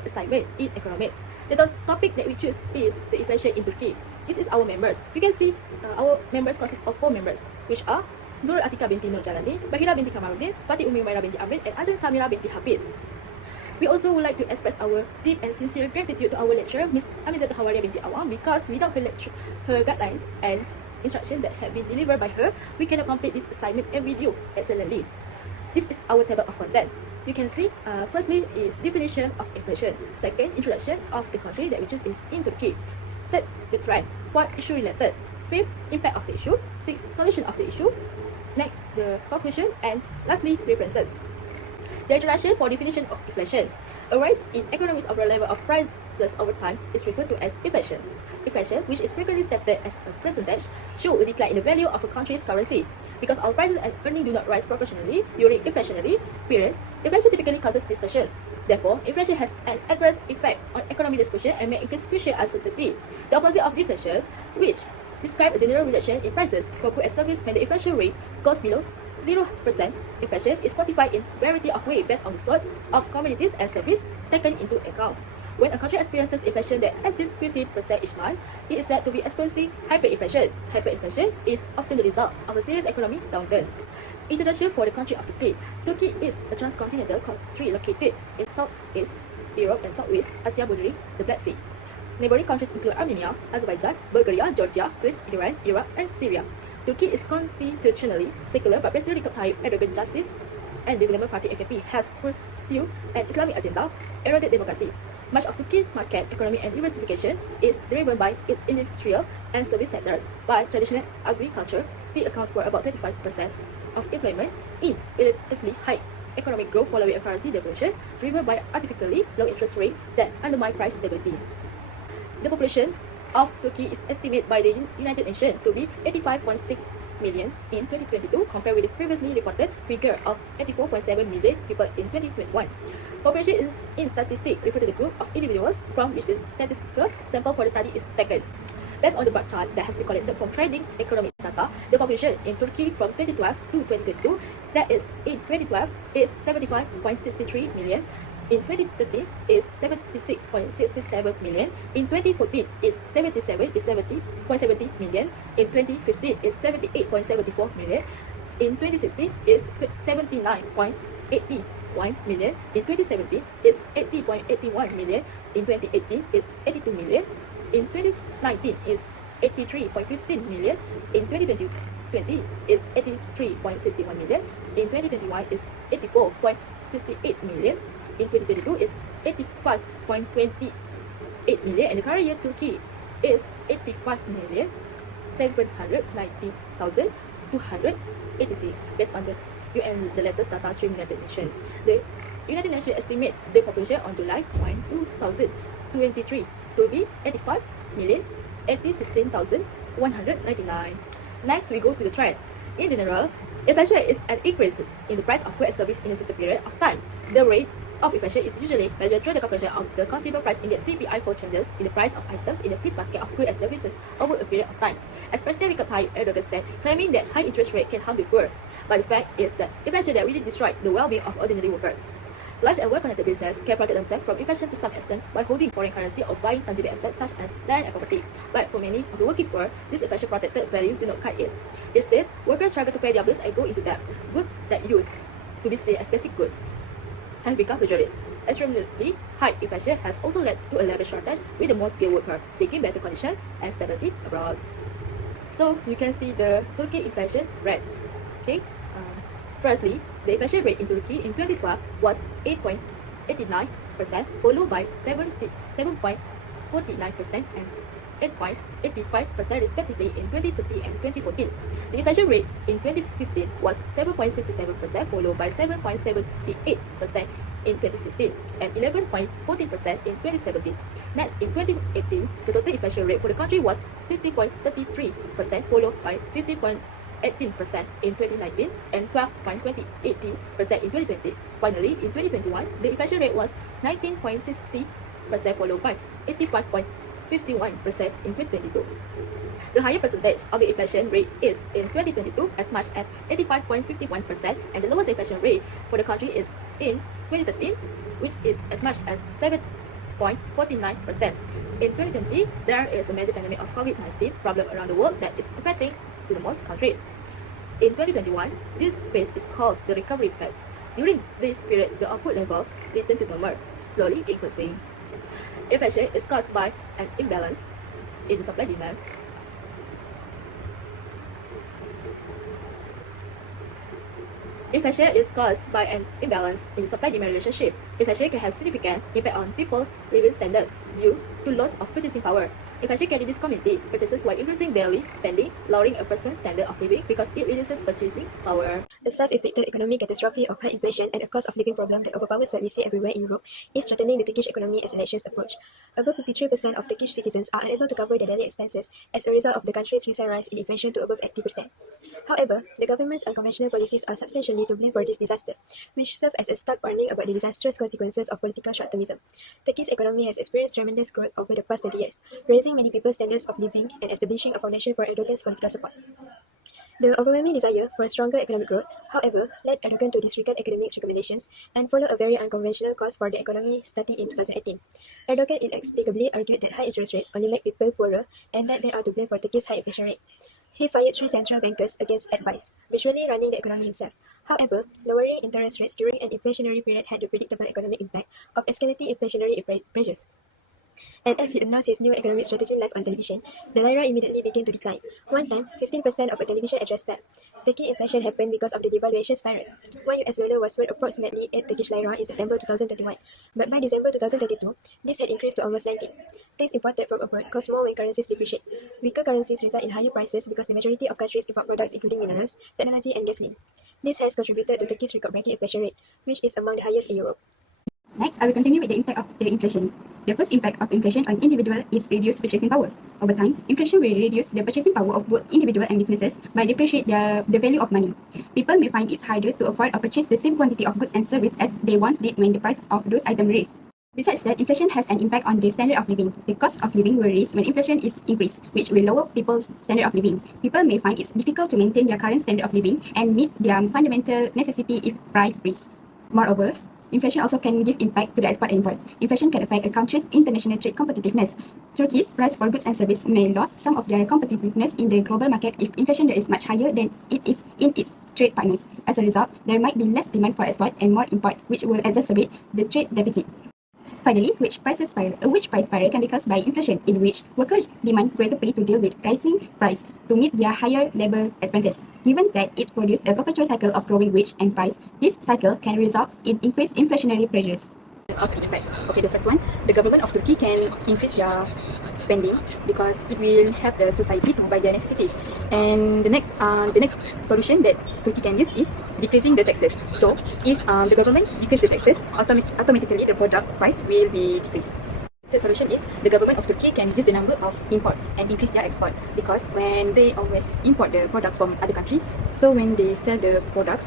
our assignment in economics. The topic that we choose is the inflation in Turkey. This is our members. You can see our members consist of 4 members, which are Nurul Atika binti Nur Jalani, Bahira binti Kamaruddin, Fatih Umi Maira binti Amrin, and Azrin Samira binti Hafiz. We also would like to express our deep and sincere gratitude to our lecturer, Ms. Amizatul Hawaria binti Awam, because without her guidelines and instructions that have been delivered by her, we cannot complete this assignment and video excellently. This is our table of content. You can see, firstly is definition of inflation. Second, introduction of the country that we choose is in Turkey. Third, the trend. Fourth, issue related. Fifth, impact of the issue. Sixth, solution of the issue. Next, the conclusion, and lastly, references. The introduction for definition of inflation. A rise in economics of the level of prices over time is referred to as inflation. Inflation, which is frequently stated as a percentage, shows a decline in the value of a country's currency. Because our prices and earnings do not rise proportionally during inflationary periods, inflation typically causes distortions. Therefore, inflation has an adverse effect on economic discussion and may increase future uncertainty. The opposite of deflation, which describes a general reduction in prices for goods and services when the inflation rate goes below 0%, inflation is quantified in variety of ways based on the sort of commodities and services taken into account. When a country experiences inflation that exceeds 50% each month, it is said to be experiencing hyperinflation. Hyperinflation is often the result of a serious economic downturn. Introduction for the country of Turkey. Turkey is a transcontinental country located in Southeast Europe and Southwest Asia bordering the Black Sea. Neighboring countries include Armenia, Azerbaijan, Bulgaria, Georgia, Greece, Iran, Iraq, and Syria. Turkey is constitutionally secular, but President Recep Tayyip Erdogan Justice and Development Party AKP has pursued an Islamic agenda, eroded democracy. Much of Turkey's market economy and diversification is driven by its industrial and service sectors, but traditional agriculture still accounts for about 25% of employment in relatively high economic growth following a currency devaluation driven by artificially low interest rate that undermine price stability. The population of Turkey is estimated by the United Nations to be 85.6 million in 2022 compared with the previously reported figure of 84.7 million people in 2021. Population in statistics refer to the group of individuals from which the statistical sample for the study is taken. Based on the bar chart that has been collected from trading economics data, the population in Turkey from 2012 to 2022, that is in 2012 is 75.63 million, in 2013 is 76.67 million, in 2014 is 70.70 million, in 2015 is 78.74 million, in 2016 is 79.81 million, in 2017 is 80.81 million, in 2018 is 82 million, in 2019 is 83.15 million, in 2020 is 83.61 million, in 2021 is 84.68 million, in 2022 is 85.28 million, and the current year Turkey is 85,790,286 based on the UN, the latest data stream United Nations. The United Nations estimate the population on July 1, 2023 to be 85,016,199. Next, we go to the trend. In general, inflation is an increase in the price of goods and services in a certain period of time. The rate of inflation is usually measured through the calculation of the consumer price index (CPI) for changes in the price of items in the fixed basket of goods and services over a period of time. As President Recep Tayyip Erdogan said, claiming that high interest rate can harm the poor, but the fact is that inflation that really destroyed the well-being of ordinary workers. Large and well-connected business can protect themselves from inflation to some extent by holding foreign currency or buying tangible assets such as land and property. But for many of the working poor, this inflation-protected value do not cut in. Instead, workers struggle to pay their bills and go into debt. Goods that used to be seen as basic goods have become luxuries. Extremely high inflation has also led to a labor shortage with the most skilled workers seeking better conditions and stability abroad. So you can see the Turkey inflation rate. Okay. Firstly, the inflation rate in Turkey in 2012 was 8.89%, followed by 7.49% and 8.85% respectively in 2013 and 2014. The inflation rate in 2015 was 7.67%, followed by 7.78% in 2016 and 11.14% in 2017. Next, in 2018, the total inflation rate for the country was 16.33%, followed by 15.18% in 2019 and 12.28% in 2020. Finally, in 2021, the inflation rate was 19.60%, followed by 85.51% in 2022. The higher percentage of the inflation rate is in 2022 as much as 85.51%, and the lowest inflation rate for the country is in 2013, which is as much as ECO415.49%. In 2020, there is a major pandemic of COVID-19 problem around the world that is affecting to the most countries. In 2021, this phase is called the recovery phase. During this period, the output level returned to normal, slowly increasing. Inflation is caused by an imbalance in the supply demand. Inflation is caused by an imbalance in supply-demand relationship. Inflation can have significant impact on people's living standards due to loss of purchasing power. Inflation can reduce community purchases while increasing daily spending, lowering a person's standard of living because it reduces purchasing power. A self-inflicted economic catastrophe of high inflation and a cost of living problem that overpowers what we see everywhere in Europe is threatening the Turkish economy as elections approach. Above 53% of Turkish citizens are unable to cover their daily expenses as a result of the country's recent rise in inflation to above 80%. However, the government's unconventional policies are substantially to blame for this disaster, which serve as a stark warning about the disastrous consequences of political short-termism. Turkey's economy has experienced tremendous growth over the past 20 years, raising many people's standards of living and establishing a foundation for Erdogan's political support. The overwhelming desire for a stronger economic growth, however, led Erdogan to disregard academics' recommendations and follow a very unconventional course for the economy starting in 2018. Erdogan inexplicably argued that high interest rates only make people poorer and that they are to blame for Turkey's high inflation rate. He fired 3 central bankers against advice, virtually running the economy himself. However, lowering interest rates during an inflationary period had the predictable economic impact of escalating inflationary pressures. And as he announced his new economic strategy live on television, the lira immediately began to decline. One time, 15% of a television address fell. Turkey inflation happened because of the devaluation spiral. One US dollar was worth approximately 8 Turkish lira in September 2021, but by December 2022, this had increased to almost 19. Things imported from abroad cost more when currencies depreciate. Weaker currencies result in higher prices because the majority of countries import products including minerals, technology, and gasoline. This has contributed to Turkey's record-breaking inflation rate, which is among the highest in Europe. Next, I will continue with the impact of the inflation. The first impact of inflation on individual is reduced purchasing power. Over time, inflation will reduce the purchasing power of both individual and businesses by depreciate the value of money. People may find it harder to afford or purchase the same quantity of goods and services as they once did when the price of those items raised. Besides that, inflation has an impact on the standard of living. The cost of living will raise when inflation is increased, which will lower people's standard of living. People may find it difficult to maintain their current standard of living and meet their fundamental necessity if price rises. Moreover, inflation also can give impact to the export and import. Inflation can affect a country's international trade competitiveness. Turkey's price for goods and services may lose some of their competitiveness in the global market if inflation rate is much higher than it is in its trade partners. As a result, there might be less demand for export and more import, which will exacerbate the trade deficit. Finally, a wage price spiral can be caused by inflation, in which workers demand greater pay to deal with rising price to meet their higher labor expenses. Given that it produces a perpetual cycle of growing wage and price, this cycle can result in increased inflationary pressures. Of the impacts. Okay, the first one, the government of Turkey can increase their spending because it will help the society to buy their necessities. And the next solution that Turkey can use is decreasing the taxes. So if the government decreases the taxes, automatically the product price will be decreased. The solution is the government of Turkey can reduce the number of import and increase their export, because when they always import the products from other country, so when they sell the products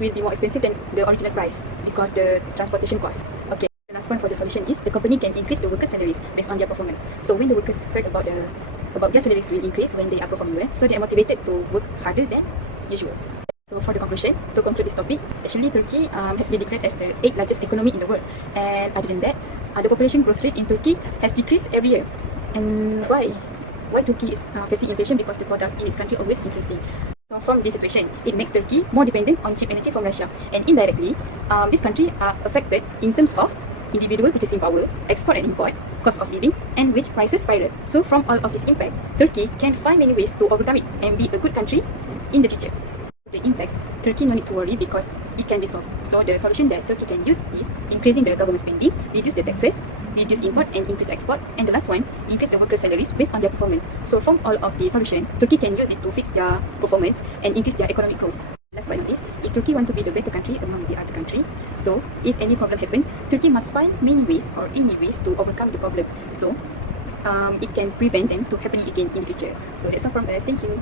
will be more expensive than the original price because the transportation cost. Okay, the last one for the solution is the company can increase the workers' salaries based on their performance. So when the workers heard about their salaries will increase when they are performing well, so they are motivated to work harder than usual. So for the conclusion, to conclude this topic, actually Turkey has been declared as the 8th largest economy in the world. And other than that, the population growth rate in Turkey has decreased every year. And why? Why Turkey is facing inflation? Because the product in its country always increasing. So from this situation, it makes Turkey more dependent on cheap energy from Russia. And indirectly, this country are affected in terms of individual purchasing power, export and import, cost of living, and wage prices spiral. So from all of this impact, Turkey can find many ways to overcome it and be a good country in the future. The impacts, Turkey no need to worry because it can be solved. So the solution that Turkey can use is increasing the government spending, reduce the taxes, reduce import and increase export, and the last one, increase the workers' salaries based on their performance. So from all of the solution, Turkey can use it to fix their performance and increase their economic growth. Last but not least, if Turkey want to be the better country among the other country, so if any problem happen, Turkey must find many ways or any ways to overcome the problem. So it can prevent them to happening again in the future. So that's all from us. Thank you.